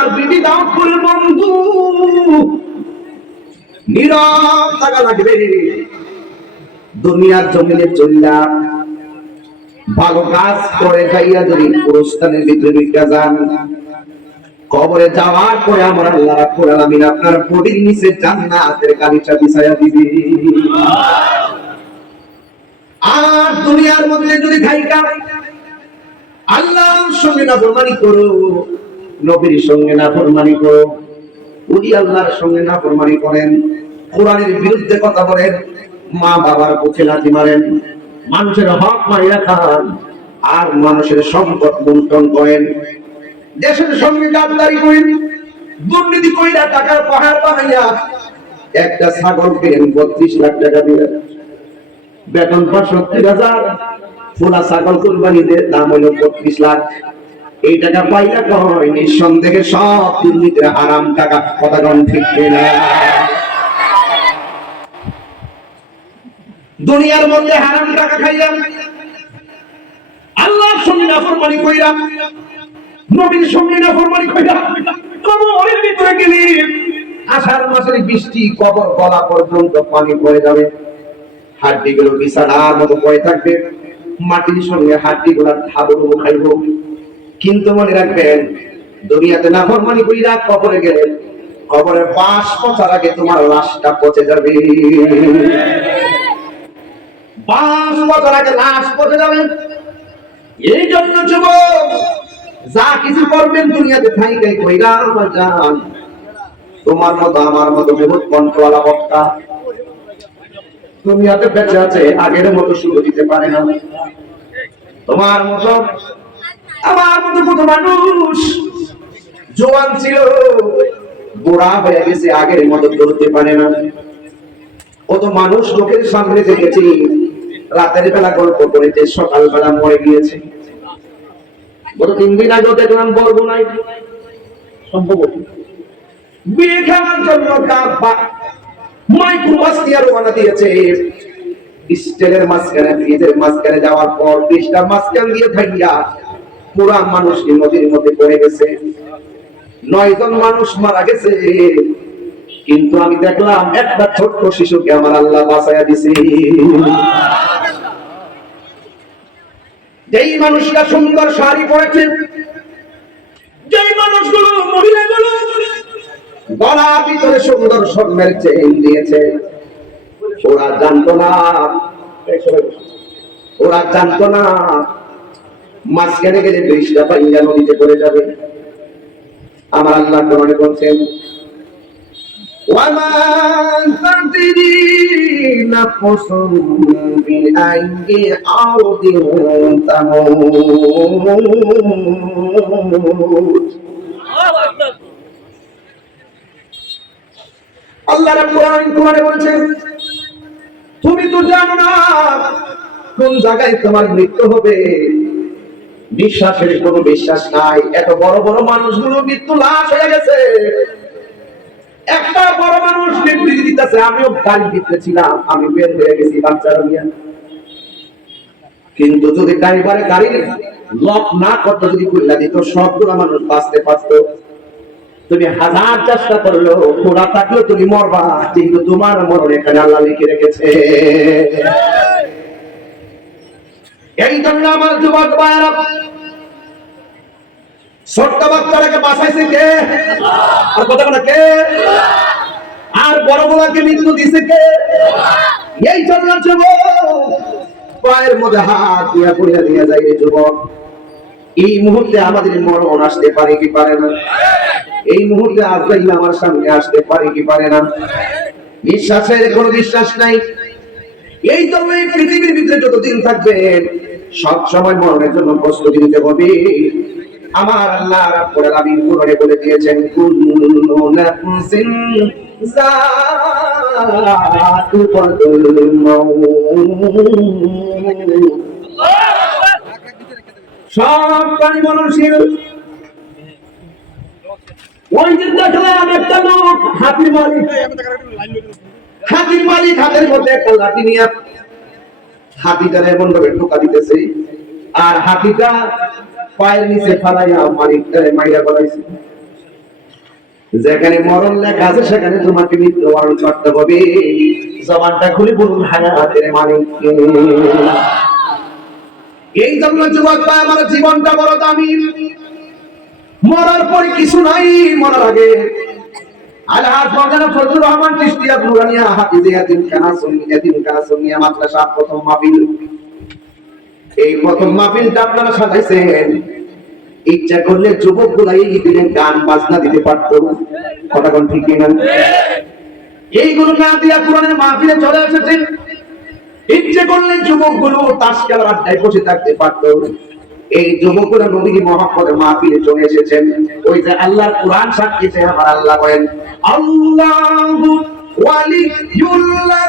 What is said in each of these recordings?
আর বিবি দাউদপুরের বন্ধু। নীরব থাকা লাগবে। দুনিয়ার জমিনে চললা ভালো কাজ করে যাইয়া যদি পুরস্কারের ভিতরে ঢুকা যান, কবরে যাওয়ার পরে আমার আল্লাহ রাব্বুল আলামিন আপনার বডির নিচে জান্নাতের গালিচা বিছায়া দিবে। আর দুনিয়ার মধ্যে যদি থাইকা আল্লাহর সঙ্গে নাফরমানি করো নবীর সঙ্গে নাফরমানি করো। উনি আল্লাহর সঙ্গে নাফরমানি করেন। কোরআনের বিরুদ্ধে কথা বলেন। মা বাবার পক্ষে লাথি মারেন। মানুষের হক মারিয়া খান আর মানুষের সম্পদ বন্টন করেন। দেশের সঙ্গে গাদ্দারি করেন। দুর্নীতি কইরা টাকার পাহাড় বানাইয়া একটা ছাগল কেন বত্রিশ লাখ টাকা দিয়ে। বেতন পঁয়ষট্টি হাজার। ফোলা ছাগল কুরবানিদের দাম হইল বত্রিশ লাখ। এই টাকা পাইলা কয় নিঃসন্দেহে সব দুর্নীতির আরাম টাকা। কথা কন ঠিক না দুনিয়ার মধ্যে হারাম টাকা খাইলাম, আল্লাহর সঙ্গে নাফরমানি কইরাম, নবীর সঙ্গে নাফরমানি কইরাম, কবরের ভিতরে গেলি আষাঢ় মাসের বৃষ্টি, কবর, গলা পর্যন্ত পানি পড়ে যাবে। হাড্ডি গুলো বিছানার মতো পড়ে থাকবে। মাটির সঙ্গে হাড্ডি গুলার ঠাবুরু খাইব। কিন্তু মনে রাখবেন, দুনিয়াতে নাফরমানি কইরা কবরে গেলে, কবরের পাশ পচার আগে তোমার লাশটা পচে যাবে। পাঁচ বছর আগে লাশ পচে যাবেন এই জন্য যা কিছু করবেন দুনিয়াতে কইরা তোমার মতো আমার মতো বহুত কণ্ঠওয়ালা বক্তা দুনিয়াতে বেঁচে আছে, আগের মতো সুখ দিতে পারে না। তোমার মতো আমার মতো কত মানুষ। জোয়ান ছিল। বুড়া হয়ে গেছে, আগের মতো চলতে পারে না। কত মানুষ, লোকের সামনে দেখেছি। রাতের বেলা গল্প করেছে সকালবেলা মরে গিয়েছে। গত তিন দিন আগেও দেখলাম বরগুনায় সম্ভবত। বিয়ে খাওয়ার জন্য মাইক্রো বাস্তিয়ার রওনা দিয়েছে। স্টেলের মাঝখানে, ফ্রিজের মাঝখানে যাওয়ার পর, ফ্রিজটা মাঝখান দিয়ে থাইয়া পুরা মানুষ এই নদীর মধ্যে পড়ে গেছে। নয় জন মানুষ মারা গেছে। কিন্তু আমি দেখলাম একটা ছোট্ট শিশুকে আমার আল্লাহ বাঁচাইয়া দিছে। যেই মানুষটা সুন্দর শাড়ি পরেছে, যেই মানুষগুলো মহিলাগুলো গলা ভিতরে সুন্দর স্বর্ণের চেইন দিয়েছে, ওরা জানতো না। ওরা জানতো না মাঝখানে গেলে ব্রিজটা পাইয়া নদীতে পড়ে যাবে আমার আল্লাহ কোরআনে বলছেন وما تدري نفس بأي أرض تموت আল্লাহ রাব্বুল আলামিন কোরআনে বলছেন তুমি তো জানো না কোন জায়গায় তোমার মৃত্যু হবে বিশ্বাসের কোনো বিশ্বাস নাই। এত বড় বড় মানুষগুলো মৃত্যু লাশ হয়ে গেছে। একটা বড় মানুষ বিবৃতি দিতেছে, আমিও গাড়ি দিতে ছিলাম আমি বের হয়ে গেছি বাচ্চারা নিয়ে। কিন্তু যদি ড্রাইভারে গাড়ি লক না করতে, যদি খুললা দিত, সবগুলো মানুষ বাঁচতে পারতো। তুমি হাজার চেষ্টা করল ঘোড়া থাকলেও তুমি মরবা, কিন্তু তোমার মরণ এখানে আল্লাহ লিখে রেখেছে। এই জন্য আমার যুবক ভাইয়েরা, ছোট্ট বাচ্চাটাকে বাঁচাইছে কে? আর কথা বলে কে? আর বড় মৃত্যু দিছে কে? এই জন্য যুবক পায়ের মধ্যে হাত দিয়া পড়িয়া দিয়া যায় যুবক। এই মুহূর্তে আমাদের মরণ আসতে পারে কি পারে না? এই মুহূর্তে আজরাইল আমার সামনে আসতে পারে কি পারে না? বিশ্বাসের কোনো বিশ্বাস নাই। এই জন্য এই পৃথিবীর ভিতরে যতদিন থাকবেন সব সময় মরণের জন্য প্রস্তুতি নিতে হবে। আমার আল্লাহ রাব্বুল আলামিন কোরআনে বলে দিয়েছেন নাফসিন ওই হাতির মালিক। হাতির মালিক হাতের মধ্যে একটা লাঠি নিয়ে ভাবে ঢোকা দিতেছে। আর হাতিটা পায়ের নিচে ফালাইয়া করাইছে যেখানে মরণ লেখা আছে, সেখানে তোমাকে মৃত্যুবরণ করতে হবে। জবানটা খুলে বলুন হায়াতের মালিক? এই জন্য যুবক ভাই, আমার জীবনটা বড় দামি। মরার পর কিছু নাই, মরার আগে এই ইচ্ছা করলে যুবক দিনে গান বাজনা দিতে পারতো। ঠিক না এইগুলো না দিয়া কোরআনের মাহফিলে চলে এসেছে ইচ্ছে করলে যুবকগুলো তাস খেলার আড্ডায় বসে থাকতে পারতো। এই যুবকরা নবীজি মহাপদে মাহফিলে চলে এসেছেন। ওই যে আল্লাহর কোরআন সাক্ষীতে আমার আল্লাহ বলেন, আল্লাহু আল্লাহ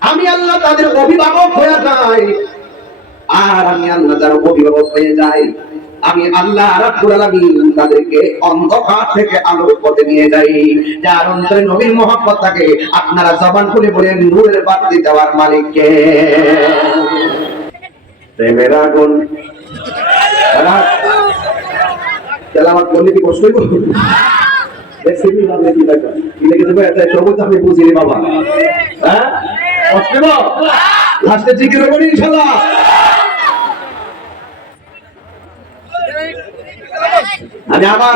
আমি আল্লাহ তাদের অভিভাবক হয়ে যাই আর আমি আল্লাহ যারা অভিভাবক হয়ে যাই। আমি আল্লাহ তাদেরকে অন্ধকার থেকে আলোর পথে নিয়ে যাই। যার অন্তরে নবীর মহব্বত থাকে, আপনারা জবান খুলে বলেন, নূরের বাতি দেওয়ার মালিককে প্রেমের আগুন। কি কষ্ট হইব? বাবা। হ্যাঁ? কষ্ট আমি আবার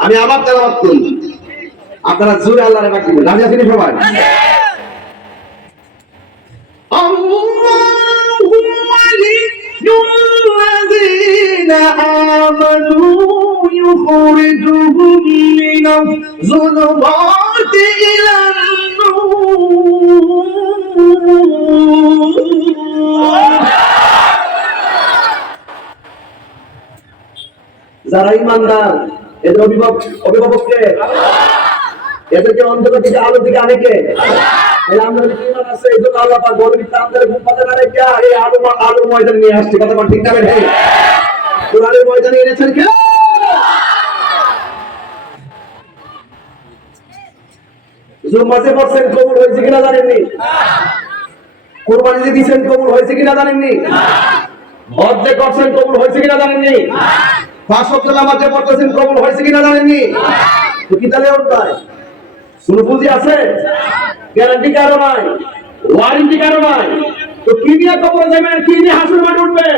আমি আবার তেলাওয়াত করি আপনারা জোরে আল্লাহর ডাক দিবেন রাজি আছেন সবাই اللهم للذين آمنوا يخرجهم من الظلمات إلى النور যারা ইমানদার, এদের অভিভাবক অভিভাবককে, এদেরকে অন্ধকার থেকে আলো থেকে আনে কে এই আমাদের ইমান আলো কবুল হয়েছে কিনা জানেননি? কোরবানি যে দিয়েছেন, কবুল হয়েছে কিনা জানেননি? হজ যে করছেন, কবুল হয়েছে কিনা জানেননি? পাঁচ সপ্তাহ নামাজে পড়তেছেন কবুল হয়েছে কিনা জানেননি? কি তাহলে ওটাই কোনো পুঁজি আছে? গ্যারান্টি কারও নাই? ওয়ারেন্টি কারও নাই? তো কি দিয়ে কবর যাবেন কি দিয়ে হাসুর মাঠে উঠবেন?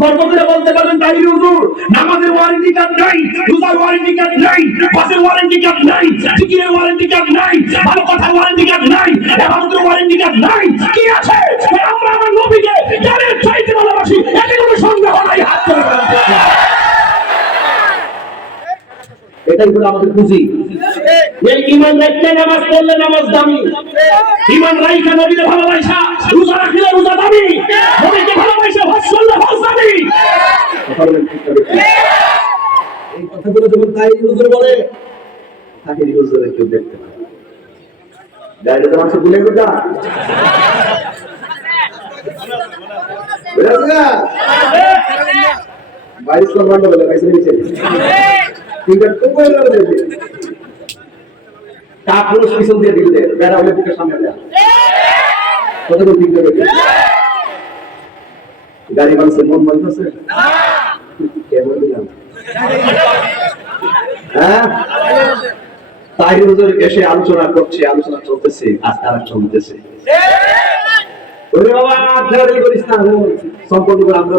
গর্ব করে বলতে পারবেন তাই হুজুর নামাজের ওয়ারেন্টি কার্ড নাই রোজার ওয়ারেন্টি কার্ড নাই বাসের ওয়ারেন্টি কার্ড নাই জিকিরের ওয়ারেন্টি কার্ড নাই ভালো কথার ওয়ারেন্টি কার্ড নাই এবাদতের ওয়ারেন্টি কার্ড নাই কি আছে? আমরা আমার নবীকে চাইতে ভালোবাসি এতে কোনো সন্দেহ নাই হাত বলতে এটাই হলো আমাদের এই ইমান নামাজ পড়লে নামাজ দামি। ইমান রাইখা নবীকে ভালোবাসা, রোজা রাখলে রোজা দামি। নবীকে ভালোবাসা হজ করলে হজ দামি। এই কথাগুলো যখন তাই বলে তাকে হুজুরে কেউ দেখতে পায় ডাইরেক্ট তো মানুষ ভুলে গেল বাইশ বলে পাইছে নিচে। তো বলে পিছন দিয়ে দিলে বেড়া হলে বুকের সামনে দেয়। কতগুলো ফিঙ্গার দেবে গাড়ি মানুষের মন বলতেছে কে হ্যাঁ? তাই হুজুর এসে আলোচনা করছে আলোচনা চলতেছে আর তারা চলতেছে সম্পর্ক আমরা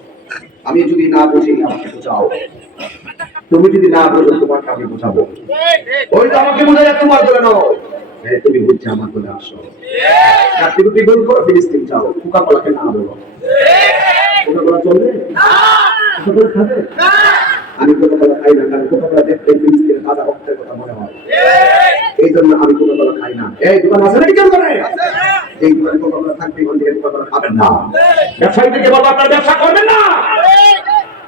আমি যদি না বুঝি আমাকে বোঝাও। তুমি যদি না বোঝো তোমাকে আমি বোঝাবো। ওই তো আমাকে বোঝা যায় তোমার করে নাও হ্যাঁ তুমি বুঝছে আমার করে আসো। রুটি গোল করো ফিলিস্তিন যাও। কোকা কোলাকে না বলো। কোকা কোলা চলবে? খাবে? আমি কোকা কোলা খাই না কারণ কোকা কোলা দেখতে ফিলিস্তিনের তাজা রক্তের কথা মনে হয়। এই জন্য আমি কোনো কলা খাই না। এই দোকান আছে নাকি কেউ করে এই দোকানে কোনো কলা থাকবে ওখান থেকে কলা খাবেন না। ব্যবসায়ীদেরকে বলব আপনারা ব্যবসা করবেন না।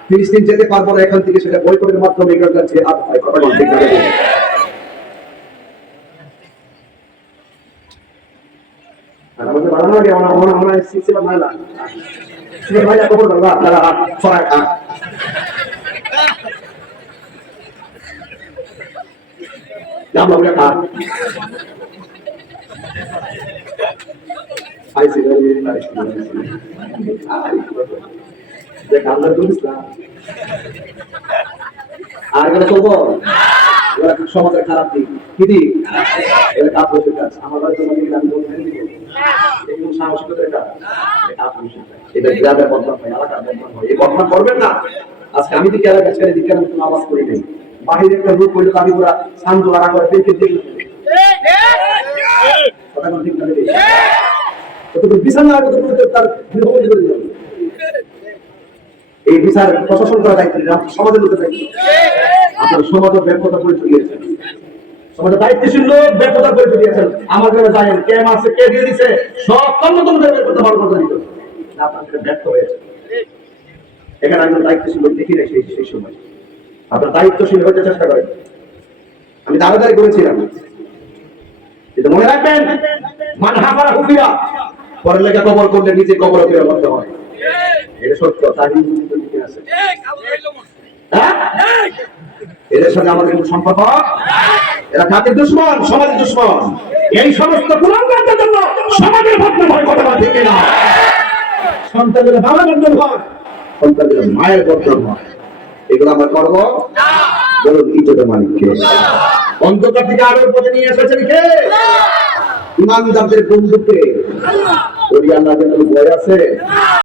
ফিলিস্তিন যেতে পারব না এখান থেকে সেটা বৈঠকের মাধ্যমে এগুলো যাচ্ছে আর কথা বলতে আমাদের বাড়ানো আগে আমার মনে মনে হয় সিসিলা মাইলা সিসিলা মাইলা কবর আর এগুলো সমাজের খারাপ দিক। কি দিক? এগুলো কাজ। আমার বাড়িতে আমি বলতে এগুলো এটা? এটা। এটা হয়, এলাকার হয়। এই করবেন না। আজকে আমি দিকে এলাকা ছেড়ে দিকে আমি কোনো আওয়াজ করি নাই। বাহিরে একটা রূপ করলে আমি পুরা শান্ত আড়া করে, দেখে দেখে। করে। এই বিচার প্রশাসন করা দায়িত্ব সমাজের লোকের দায়িত্ব। ব্যর্থতা পরিচয় দিয়েছেন সমাজের দায়িত্বশীল লোক দিয়েছেন আমার গ্রামে জানেন, কে মারছে, কে দিয়ে দিছে, সব কর্মতন্ত্র বের ব্যর্থ হয়েছে এখানে আমি দায়িত্বশীল লোক দেখি সেই সময়। আপনার দায়িত্বশীল হতে চেষ্টা করেন। আমি দাঁড়াদারি করেছিলাম। কিন্তু মনে রাখবেন মান হাফারা হুফিয়া, পরের লেখা কবর করলে নিজে কবর করতে হয়। এটা সত্য হ্যাঁ? এদের সাথে আমাদের কোনো সম্পর্ক? এরা কাদের দুশ্মন, সমাজের দুশ্মন। এই সমস্ত জন্য সমাজের বদনাম হয় কথা ঠিক না। সন্তানদের মায়ের বদনাম হয় এগুলো আমরা করব? বলুন ইজ্জতের মালিককে? অন্ধকার থেকে আলোর পথে নিয়ে এসেছেন কে? ইমানদারদের বন্ধুকে আল্লাহ আল্লাহদের বয় ভয় আছে?